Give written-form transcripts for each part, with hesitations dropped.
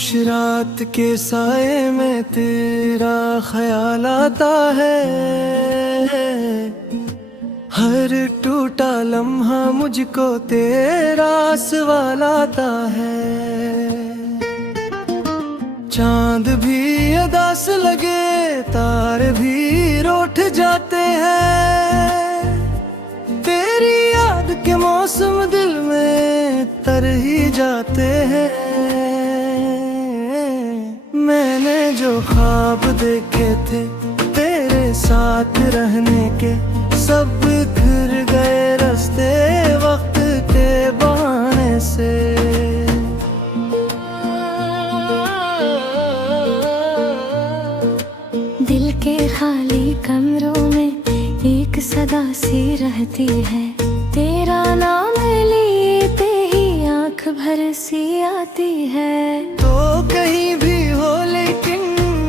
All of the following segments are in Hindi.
खामोश रात के साए में तेरा ख्याल आता है। हर टूटा लम्हा मुझको तेरा सवाल आता है। चांद भी अदास लगे, तारे भी रूठ जाते हैं। तेरी याद के मौसम दिल में तर ही जाते हैं। मैंने जो ख्वाब देखे थे तेरे साथ रहने के, सब बिखर गए रास्ते वक्त के बहाने से। दिल के खाली कमरों में एक सदा सी रहती है। तेरा नाम लेते ही आंख भर सी आती है। तो कहीं भी हो लेकिन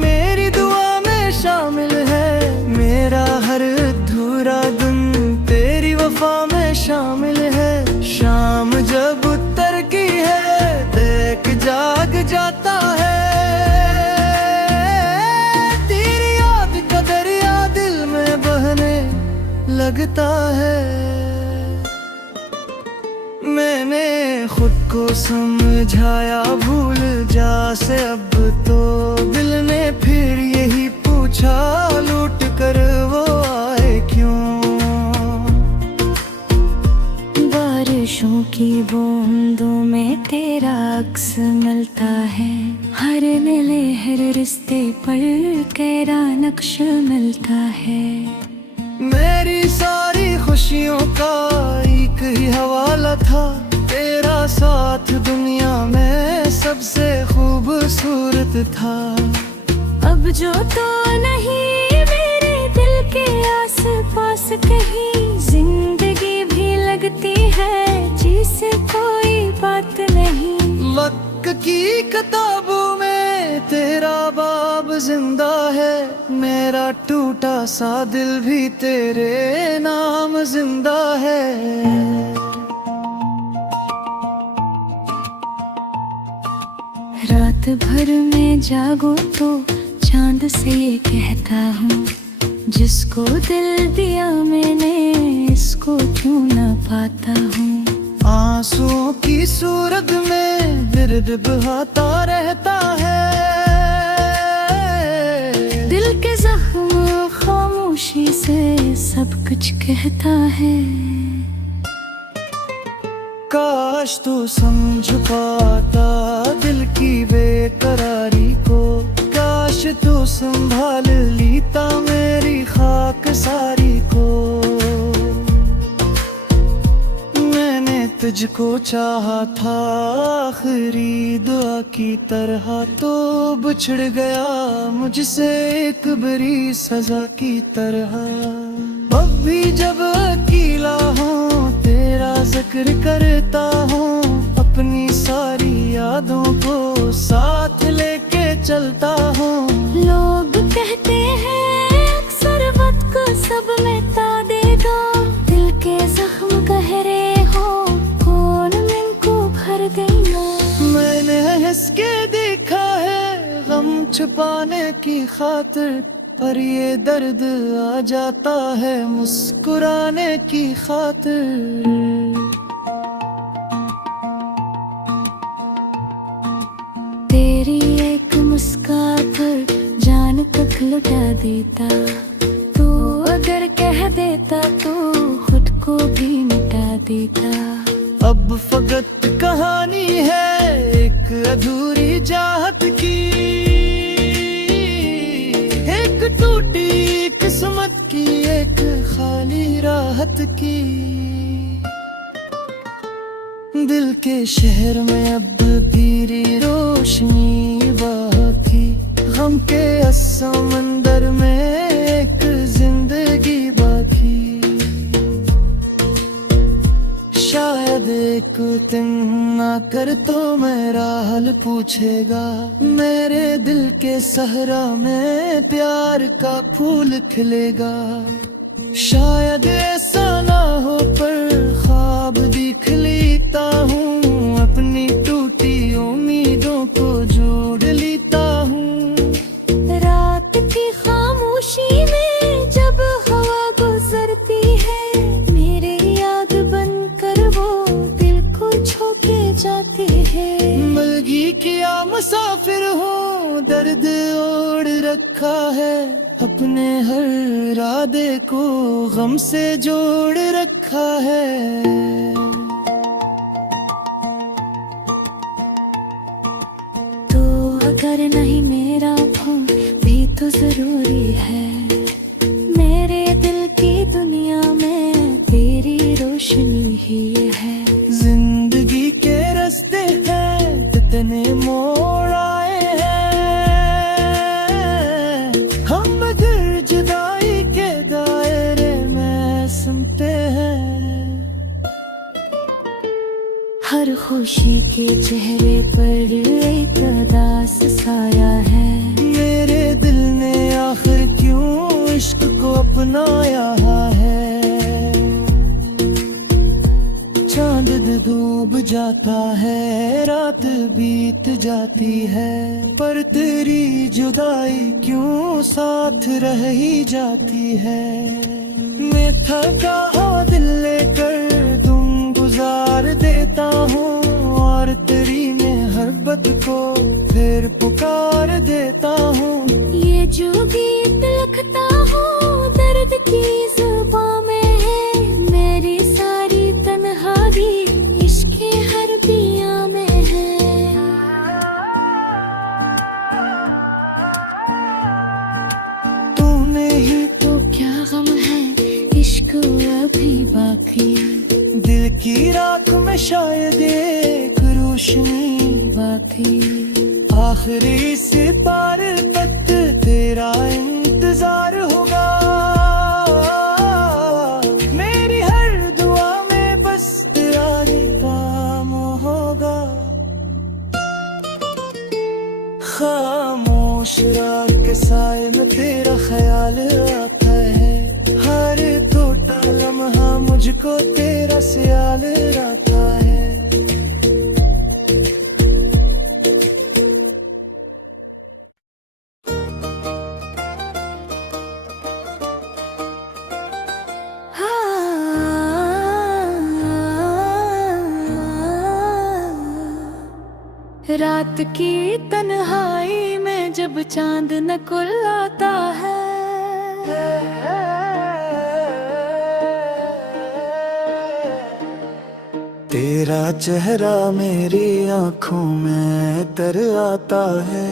मेरी दुआ में शामिल है। मेरा हर अधूरा दिन तेरी वफा में शामिल है। शाम जब उतर की है देख जाग जाता है। तेरी याद का दरिया दिल में बहने लगता है। मैंने खुद को समझाया भूल जा से अब तो दिल ने फिर यही पूछा लूट कर वो आए क्यों। बारिशों की बूंदों में तेरा अक्स मिलता है। हर नीले हर रिश्ते पर तेरा नक्श मिलता है। मेरी सारी खुशियों का एक ही हवाला था, तेरा साथ दुनिया में सबसे खूबसूरत था। अब जो तो नहीं मेरे दिल के आस पास कहीं, जिंदगी भी लगती है जिसे कोई बात नहीं। वक्त की किताबों में तेरा बाब जिंदा है। मेरा टूटा सा दिल भी तेरे नाम जिंदा है। रात भर में जागो तो चांद से ये कहता हूँ, जिसको दिल दिया मैंने इसको क्यों ना पाता हूँ। आंसुओं की सूरत में दर्द बहाता रहता है। दिल के जख्म खामोशी से सब कुछ कहता है। काश तू समझ पाता दिल की बेकरारी को। काश तू संभाल लीता मेरी खाक सारी को। मैंने तुझको चाहा था आखिरी दुआ की तरह, तो बिछड़ गया मुझसे एक बड़ी सजा की तरह। अब भी जब अकेला हूँ तेरा जिक्र करता हूँ, अपनी सारी यादों को साथ लेके चलता हूँ। लोग कहते हैं अक्सर वक्त को सब मिटा देगा। दिल के जख्म गहरे हो कौन इनको भर देगा। मैंने हंस के देखा है गम छुपाने की खातिर, पर ये दर्द आ जाता है मुस्कुराने की खातिर। तेरी एक मुस्कान पर जान तक लुटा देता। तू अगर कह देता तो खुद को भी मिटा देता। अब फकत कहानी है एक अधूरी चाहत की, एक टूटी किस्मत की, एक खाली राहत की। दिल के शहर में अब धीरे रोशनी बाकी, गम के समंदर में एक जिंदगी बाकी। शायद एक दिन ना कर तो मेरा हाल पूछेगा। मेरे दिल के सहरा में प्यार का फूल खिलेगा। शायद ऐसा ना हो पर ख्वाब दिख लेता हूँ, अपनी टूटी उम्मीदों को जो दर्द ओढ़ रखा है, अपने हर इरादे को गम से जोड़ रखा है। तो अगर नहीं मेरा फोन भी तो जरूरी है, मेरे दिल की दुनिया में तेरी रोशनी ही है। जिंदगी के रास्ते हैं कितने मोड़ आए हैं, हम मगर जुदाई के दायरे में सुनते हैं। हर खुशी के चेहरे पर एक उदास साया है, मेरे दिल ने आखिर क्यों इश्क को अपनाया है। चांद डूब जाता है, रात बीत जाती है, पर तेरी जुदाई क्यों साथ रह ही जाती है। मैं थका हुआ दिल लेकर तुम गुजार देता हूँ, और तेरी मोहब्बत को फिर पुकार देता हूँ। ये जो गीत लिखता हूँ दर्द की जुबां में है, मेरी सारी तन्हाई इश्क के हर पिया में है। तूने ही तो क्या गम है इश्क अभी बाकी, दिल की राख में शायद एक रोशनी बाकी। आखिरी से पार तक तेरा इंतजार होगा, मेरी हर दुआ में बस तेरा नाम होगा। खामोश रात के साए में तेरा ख्याल आता है, हर टूटा लम्हा मुझको तेरा ख्याल आता है। रात की तन्हाई में जब चांद नकुल आता है, तेरा चेहरा मेरी आंखों में तर आता है।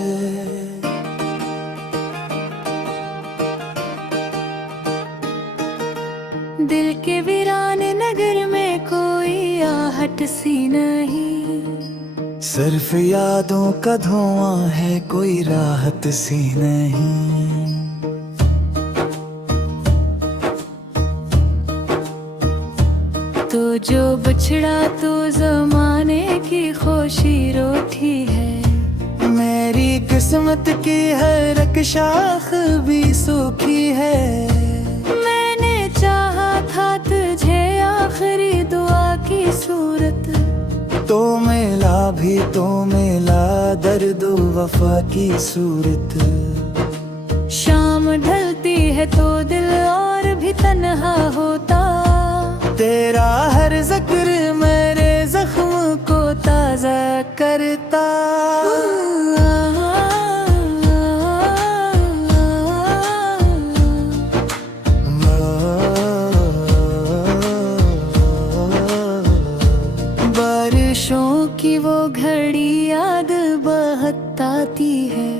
दिल के वीरान नगर में कोई आहट सी नहीं, सिर्फ यादों का धुआं है, कोई राहत सी नहीं। तो जो बछड़ा तो जमाने की खुशी रोटी है, मेरी किस्मत की हर एक शाख भी सूखी है। मैंने चाहा था तुझे आखिरी दुआ की सूरत, तो मिला भी तो मिला दर्द वफा की सूरत। शाम ढलती है तो दिल और भी तन्हा होता, तेरा हर जिक्र मेरे जख्म को ताजा करता। बारिशों की वो घड़ी याद बहुत आती है,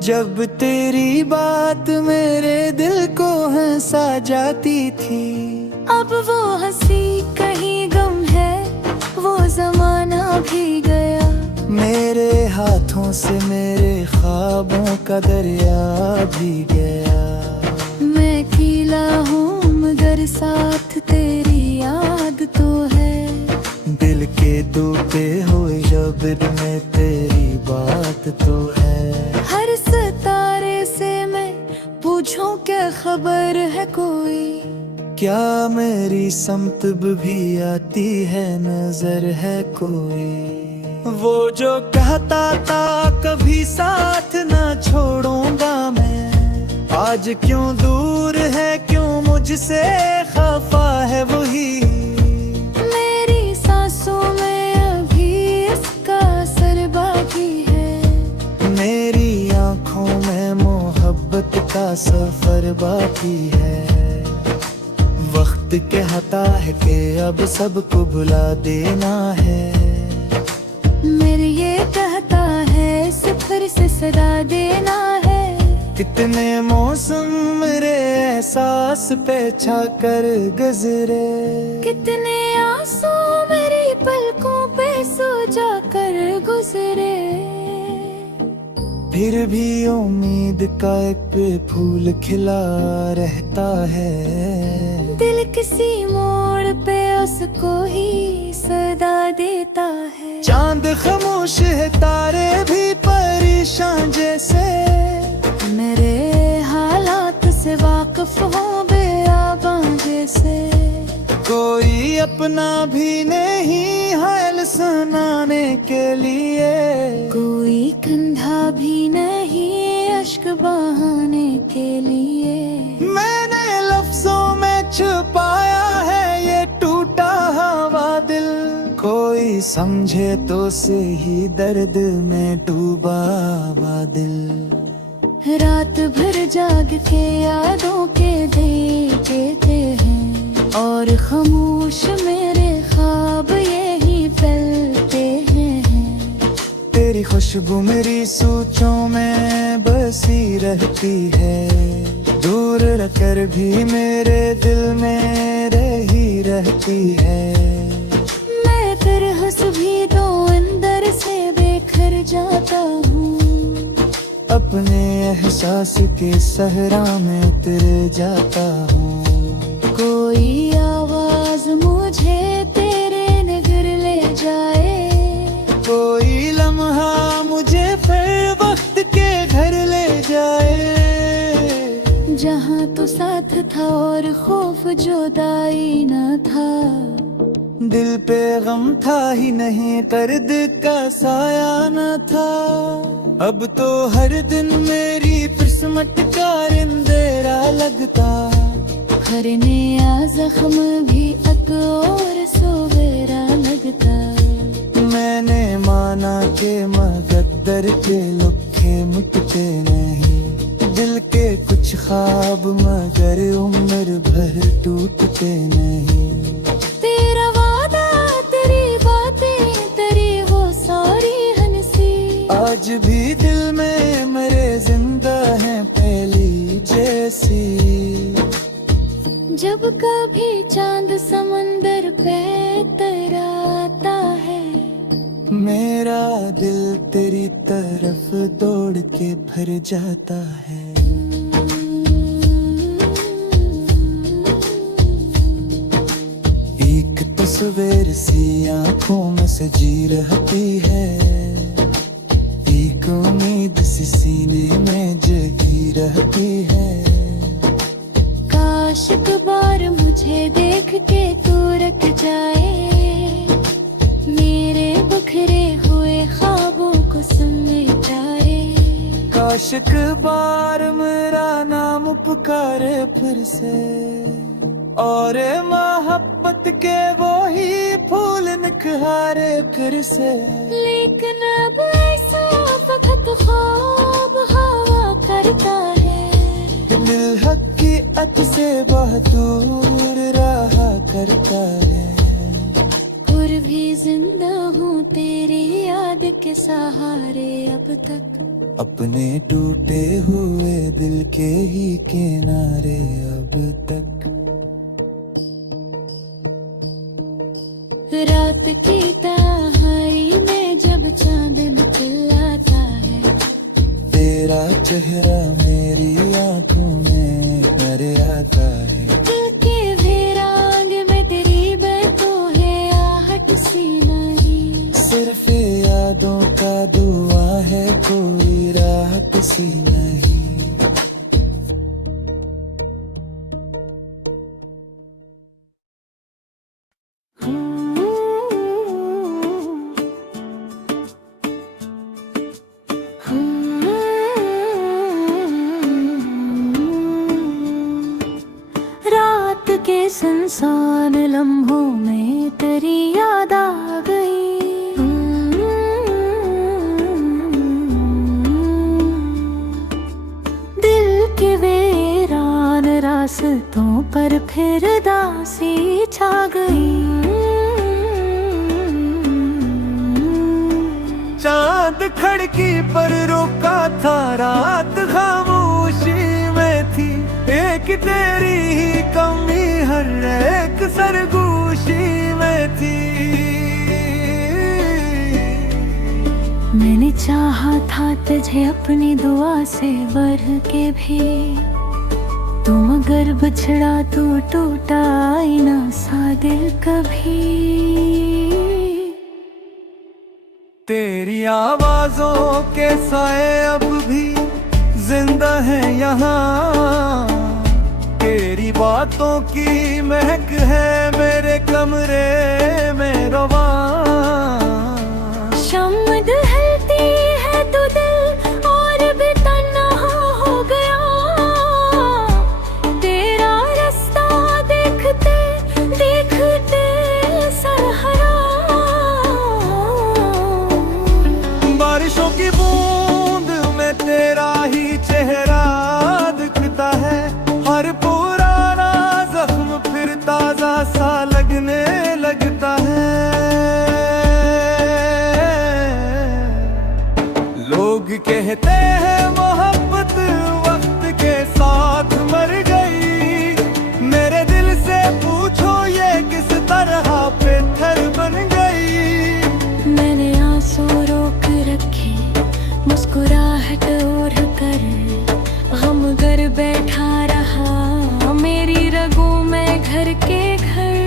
जब तेरी बात मेरे दिल को हंसा जाती थी। अब वो हंसी कहीं गम है, वो जमाना भी गया, मेरे हाथों से मेरे ख्वाबों का दरिया भी गया। मैं अकेला हूँ मगर साथ तेरी याद तो है, दिल के टूटे हुए शब्द में तेरी बात तो है। हर सितारे से मैं पूछूं क्या खबर है कोई, क्या मेरी समत भी आती है नजर है कोई। वो जो कहता था कभी साथ ना छोड़ूंगा मैं, आज क्यों दूर है, क्यों मुझसे खफा है वही। मेरी सांसों में अभी इसका असर बाकी है, मेरी मोहब्बत का सफर बाकी है। वक्त कहता है कि अब सबको भुला देना है। मेरे ये कहता है सफर से सदा देना है। कितने मौसम मेरे एहसास पे छा कर गुजरे, कितने आंसू मेरी पलकों पे सो जाकर गुजरे। फिर भी उम्मीद का एक फूल खिला रहता है। दिल किसी मोड़ पे उसको ही सदा देता है। चांद खामोश है, तारे भी परेशान जैसे। मेरे हालात से वाकिफ हो बेआबां जैसे। कोई अपना भी नहीं हाल सुनाने के लिए। कोई कंधा भी नहीं अश्क बहाने के लिए। मैंने लफ्जों में छुपाया है ये टूटा हुआ दिल। कोई समझे तो सही दर्द में डूबा हुआ दिल। रात भर जाग के यादों के देते हैं और खामोश मेरे ख्वाब यही फैलते हैं। तेरी खुशबू मेरी सोचों में बसी रहती है। दूर रहकर भी मेरे दिल में रही रहती है। मैं तरह भी तो अंदर से बेखर जाता हूँ। अपने एहसास के सहरा में उतर जाता हूँ। कोई आवाज मुझे तेरे नगर ले जाए। कोई लम्हा मुझे फिर वक्त के घर ले जाए। जहाँ तो साथ था और खौफ जुदाई न था। दिल पे गम था ही नहीं, दर्द का साया न था। अब तो हर दिन मेरी किस्मत का अंधेरा लगता। हर नया जख्म भी एक और सवेरा लगता। मैंने माना के मगद्दर के लुखे मुटते नहीं। दिल के कुछ ख्वाब मगर उम्र भर टूटते नहीं। तेरा वादा, तेरी बातें, तेरी वो सारी हंसी आज भी दिल में मेरे जिंदा है पहली जैसी। जब कभी चांद समंदर पे तराता है। मेरा दिल तेरी तरफ दौड़ के भर जाता है। एक तस्वीर सी आंखों में सजी रहती है। एक उम्मीद सी सीने में जगी रहती है। काश एक बार मुझे देख के तू रख जाए। मेरे बिखरे हुए ख्वाबों को समेटाए। काश एक बार मेरा नाम पुकारे फिर से और मोहब्बत के वो ही फूल निखरे फिर से। लेकिन अब ऐसा वक्त ख्वाब हवा करता है। दिल हकीकत से बहुत दूर रहा करता है। और भी जिंदा हूँ तेरी याद के सहारे अब तक। अपने टूटे हुए दिल के ही किनारे अब तक। रात की तहारी में जब चांद निकल आता है। तेरा चेहरा मेरी आंखों में नजर आता है। दिल के वीरांग में तेरी बातों है आहट सी नहीं। सिर्फ यादों का दुआ है, कोई राहत सी नहीं। रात के सुनसान लम्हों में तेरी याद आ गई। दिल रातों पर फिर दासी छा गई। चांद खिड़की पर रोका था, रात खामोशी में थी। एक तेरी ही कमी हर एक सरगोशी में थी। मैंने चाहा था तुझे अपनी दुआ से बढ़ के भी, तू मगर बिछड़ा तू टूटा आईना सा दिल कभी। तेरी आवाजों के साए अब भी जिंदा है यहाँ। तेरी बातों की महक है मेरे कमरे में रवां। शम्म ढलती है तो दिल और भी तन्हा हो गया। तेरा रास्ता देखते देखते सरहरा। बारिशों की बूंद में तेरा ही चेहरा दिखता है। हर पुराना जख्म फिर ताजा सा लगने लगता है। लोग कहते हैं मोहब्बत वक्त के साथ मर गई। मेरे दिल से पूछो ये किस तरह पत्थर बन गई। मैंने आंसू रोक रखे, मुस्कुराहट ओढ़ कर गम घर बैठा रहा। मेरी रगों में घर के घर।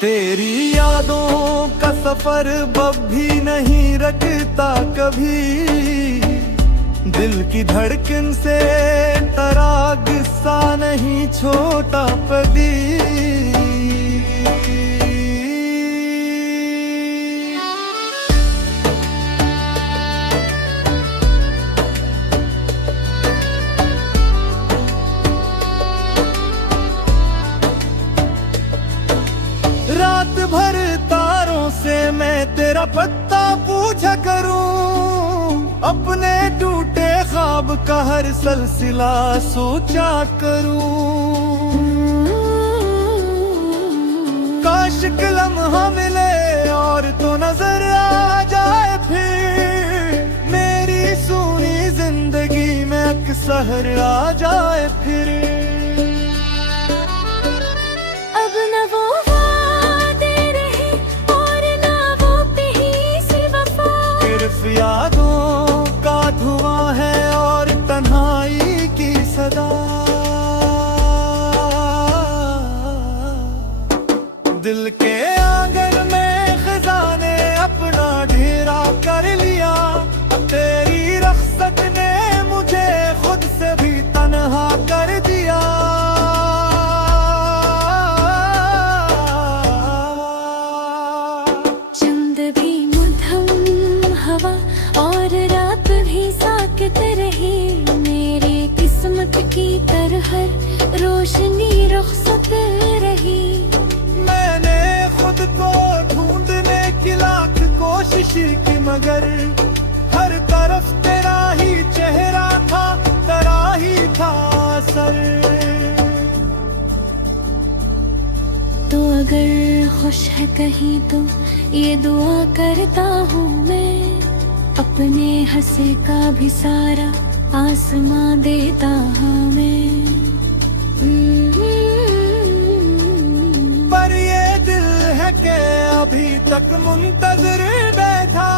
तेरी यादों का सफर बब भी नहीं रखता कभी। दिल की धड़कन से तेरा गुस्सा नहीं छोटा कभी। रात भर तारों से मैं तेरा पत्ता पूछा करूं। अपने टूटे ख्वाब का हर सिलसिला सोचा करूं। काश एक लम्हा मिले और तो नजर आ जाए फिर। मेरी सूनी जिंदगी में अक्सर आ जाए फिर। अब न वो वादे रहे और न वो कहीं सी वफा। सिर्फ यादों का धुआं है और तन्हाई की सदा। दिल के आंगन में खजाने अपना ढेरा कर लिया। तेरी रख्सत ने मुझे खुद से भी तन्हा कर दिया। चंद भी मध्यम हवा और रात भी साकित रही। मेरी किस्मत की तरह रोशनी रुखसत रही। मैंने खुद को ढूंढने की लाख कोशिश की मगर हर तरफ तेरा ही चेहरा था, तेरा ही था असर। तो अगर खुश है कहीं तो ये दुआ करता हूँ मैं। अपने हंसे का भी सारा आसमां देता हूँ मैं। पर ये दिल है कि अभी तक मुंतजर बैठा।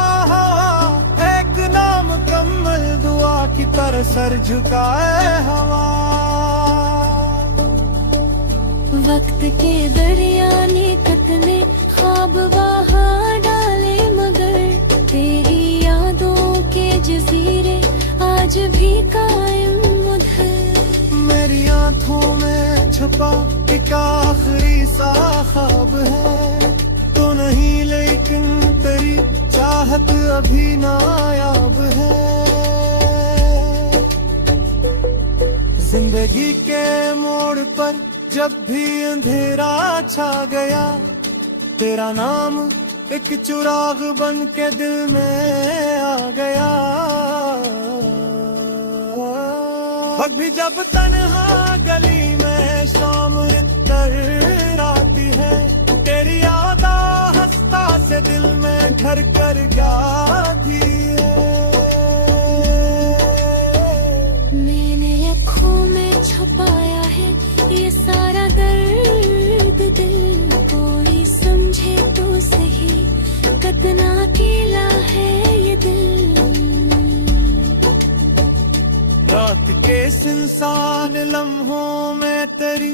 एक नामुकम्मल दुआ की तरह सर झुकाए हवा। वक्त के दरिया ने कतने ख्वाब बहा डाले मगर तेरी यादों के जजीरे आज भी कायम उधर। मेरी आंखों में छुपा एक आखिरी सा ख्वाब है। तो नहीं लेकिन तेरी चाहत अभी नायाब है। जिंदगी के मोड़ पर जब भी अंधेरा छा गया, तेरा नाम एक चिराग बन के दिल में आ गया। कभी जब तन्हा गली में शाम तर आती है, तेरी याद हंसता से दिल में घर कर जाती है। मैंने आँखों में छुपाया है ये सारा दर्द, दिल कोई समझे तो सही कितना अकेला है ये दिल। रात के सुनसान लम्हों में तेरी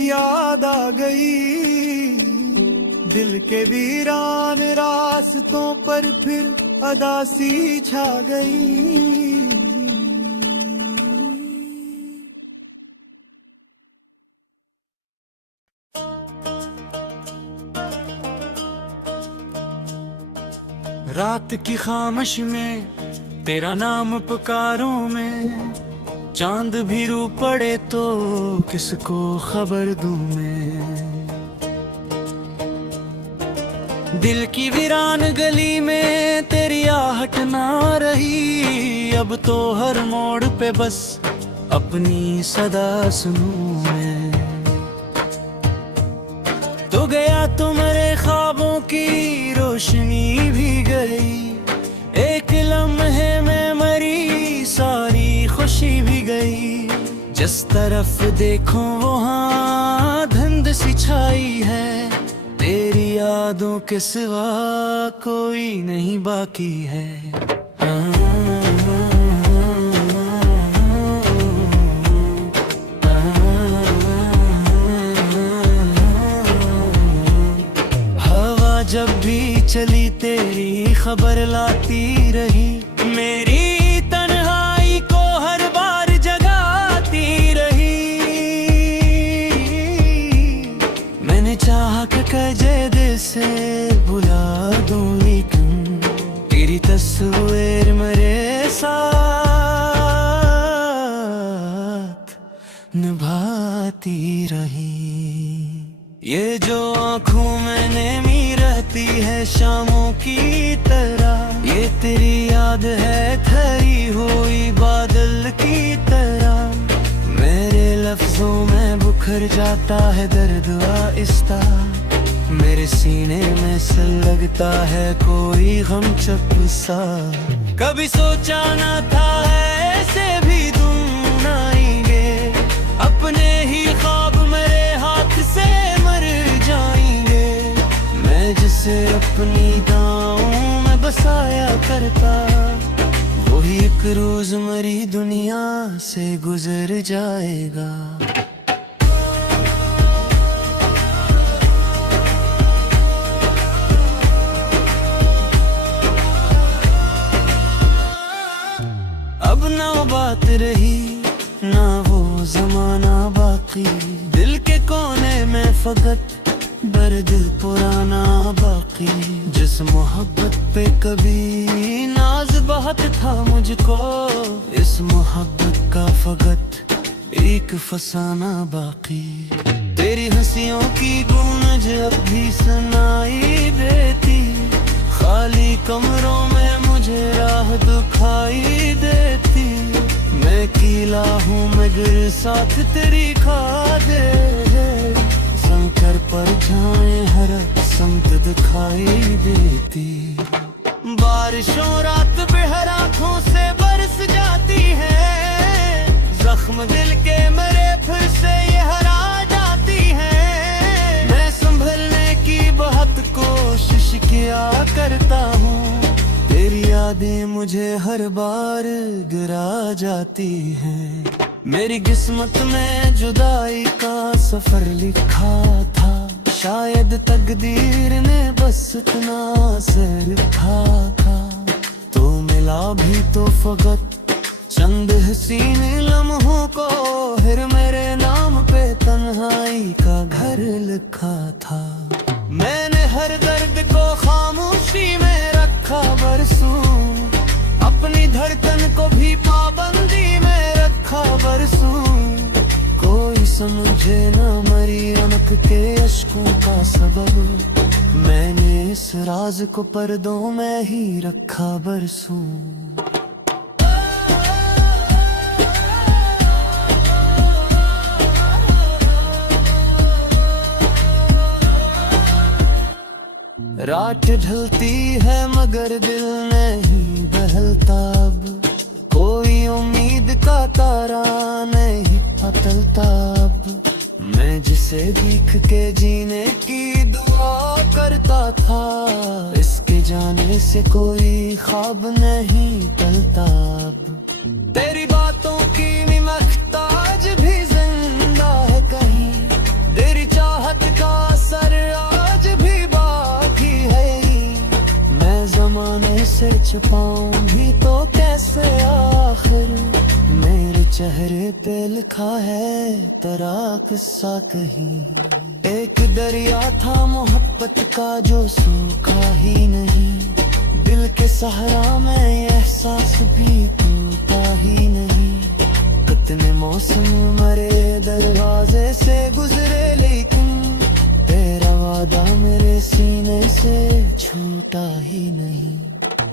याद आ गई, दिल के वीरान रास्तों पर फिर अदासी छा गई। रात की खामोश में तेरा नाम पुकारूं मैं, चांद भी रू पड़े तो किसको खबर दूं मैं। दिल की वीरान गली में तेरी आहट ना रही, अब तो हर मोड़ पे बस अपनी सदा सुनूं मैं। तो गया तो मेरे ख्वाबों की रोशनी भी गई, एक लम्हे में मरी सारी खुशी भी गई। जिस तरफ देखो वहाँ धुंध सी छाई है, तेरी यादों के सिवा कोई नहीं बाकी है। हवा जब भी चली तेरी खबर लाती रही, मेरी तन्हाई को हर बार जगाती रही। मैंने चाहा कि कजे से बुला दूं, लेकिन तेरी तस्वीर मेरे साथ निभाती रही। ये जो आँखों में नेमी रहती है शामों की तरह, ये तेरी याद है ठहरी हुई बादल की तरह। मेरे लफ्जों में बुखर जाता है दर्द आहिस्ता, मेरे सीने में सा लगता है कोई गम चप सा। कभी सोचा ना था ऐसे भी दिन आएंगे, अपने ही ख्वाब मेरे हाथ से मर जाएंगे। मैं जिसे अपनी दाओं में बसाया करता, वही एक रोज मरी दुनिया से गुजर जाएगा। अब ना बात रही ना वो जमाना बाकी, दिल के कोने में फकत दर्द पुराना बाकी। जिस मोहब्बत पे कभी नाज बहुत था मुझको, इस मोहब्बत का फकत एक फसाना बाकी। तेरी हंसियों की गूंज अब भी सुनाई देती, खाली कमरों में मुझे राह दिखाई देती। मैं कीला हूँ मगर साथ तेरी खादे, संकर पर जाए हर संत दिखाई देती। बारिशों रात बेहर आँखों से बरस जाती है, जख्म दिल के मेरे फिर से ये हरा जाती है। मैं संभलने की बहुत कोशिश किया करता हूँ, तेरी यादें मुझे हर बार गिरा जाती हैं। मेरी किस्मत में जुदाई का सफर लिखा था, शायद तकदीर ने बस इतना से लिखा था। तो मिला भी तो फकत चंद हसीन लम्हों को, फिर मेरे नाम पे तन्हाई का घर लिखा था। मैंने हर दर्द को खामोशी में रखा बरसों, अपनी धड़कन को भी पाबंदी में रखा बरसों। कोई समझे ना मरी अनक के अश्कों का सबब, मैंने इस राज को पर्दों में ही रखा बरसों। रात ढलती है मगर दिल नहीं बहलता अब, कोई उम्मीद का तारा नहीं पतलता अब। मैं जिसे देख के जीने की दुआ करता था, इसके जाने से कोई ख्वाब नहीं टलता अब। तेरी बातों की महताज भी जिंदा है कहीं, तेरी चाहत का असर आज भी बाकी है। मैं जमाने से छुपाऊं भी तो कैसे, आखिर मेरे चेहरे पे लिखा है तेरा किस्सा कहीं। एक दरिया था मोहब्बत का जो सूखा ही नहीं, दिल के सहारा में एहसास भी टूटा ही नहीं। कितने मौसम मरे दरवाजे से गुजरे, लेकिन तेरा वादा मेरे सीने से छूटा ही नहीं।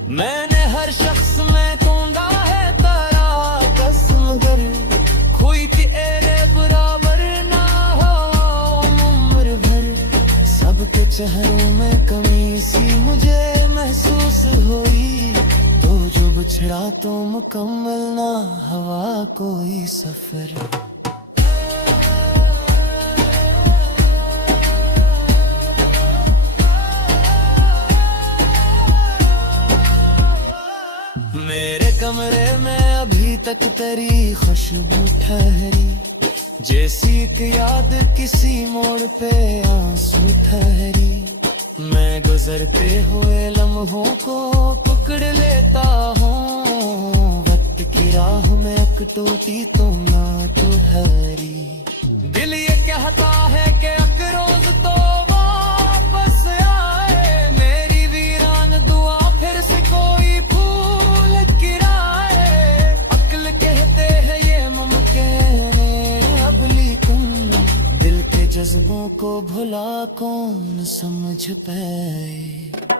मैंने हर शख्स में ढूंढा है तेरा कसम, गर कोई तेरे बराबर ना हो उम्र भर। सबके चेहरों में कमी सी मुझे महसूस हुई, तो जो बिछड़ा तो मुकम्मल ना हवा कोई सफर। मेरे कमरे में अभी तक तेरी खुशबू ठहरी, जैसी एक याद किसी मोड़ पे आंसू ठहरी। मैं गुजरते हुए लम्हों को पकड़ लेता हूँ, वक्त की राह में अकटोटी तो ना तो ठहरी। दिल ये कहता है कि एक रोज तो वापस आए, मेरी वीरान दुआ फिर से कोई फूल गिराए। अक्ल कहते हैं ये मुमकिन है अब, लेकिन दिल के जज्बों को भुला कौन समझ पाए।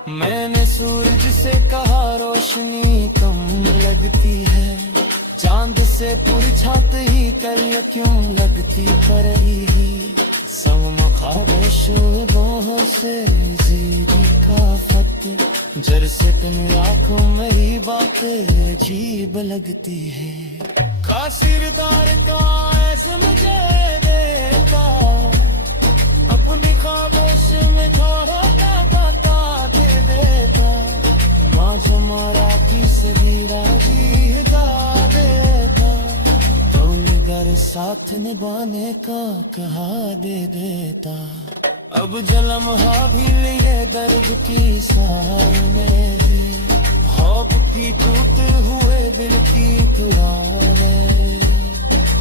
मैंने सूरज से कहा रोशनी कम लगती है, चांद से पुरछात ही कल क्यों लगती पर ही। खामोश बाहों से जीरी का फतेह, जर से तुम आंखों मेरी बातें अजीब लगती है। कासिरदार का ऐसा मुझे देता, अपनी खामोश में थोड़ा क्या बता दे देता। माँ जमारा की सदीरा जी हटा देता, तो निगर साथ निभाने का कहा दे देता। अब जलम भी लिए दर्द की सामने है, ख्वाब की टूटे हुए दिल की दुआएं,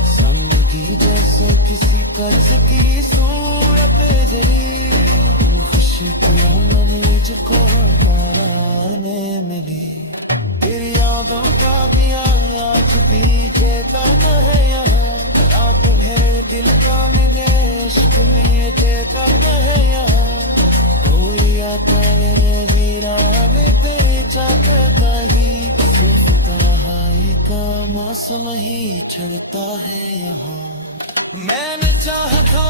संग की जैसे किसी कर्ज की सूरत जरी। खुशी को मुझको बनाने मिली, तेरी यादों का दिया आज भी जेता न है यहाँ। रात भर दिल का मैंने इश्क में जेता न है यहाँ। कोई आता मेरे वीरा में तेरी जाता ही, तन्हाई का मौसम ही ठहरता है यहाँ। मैंने चाहा था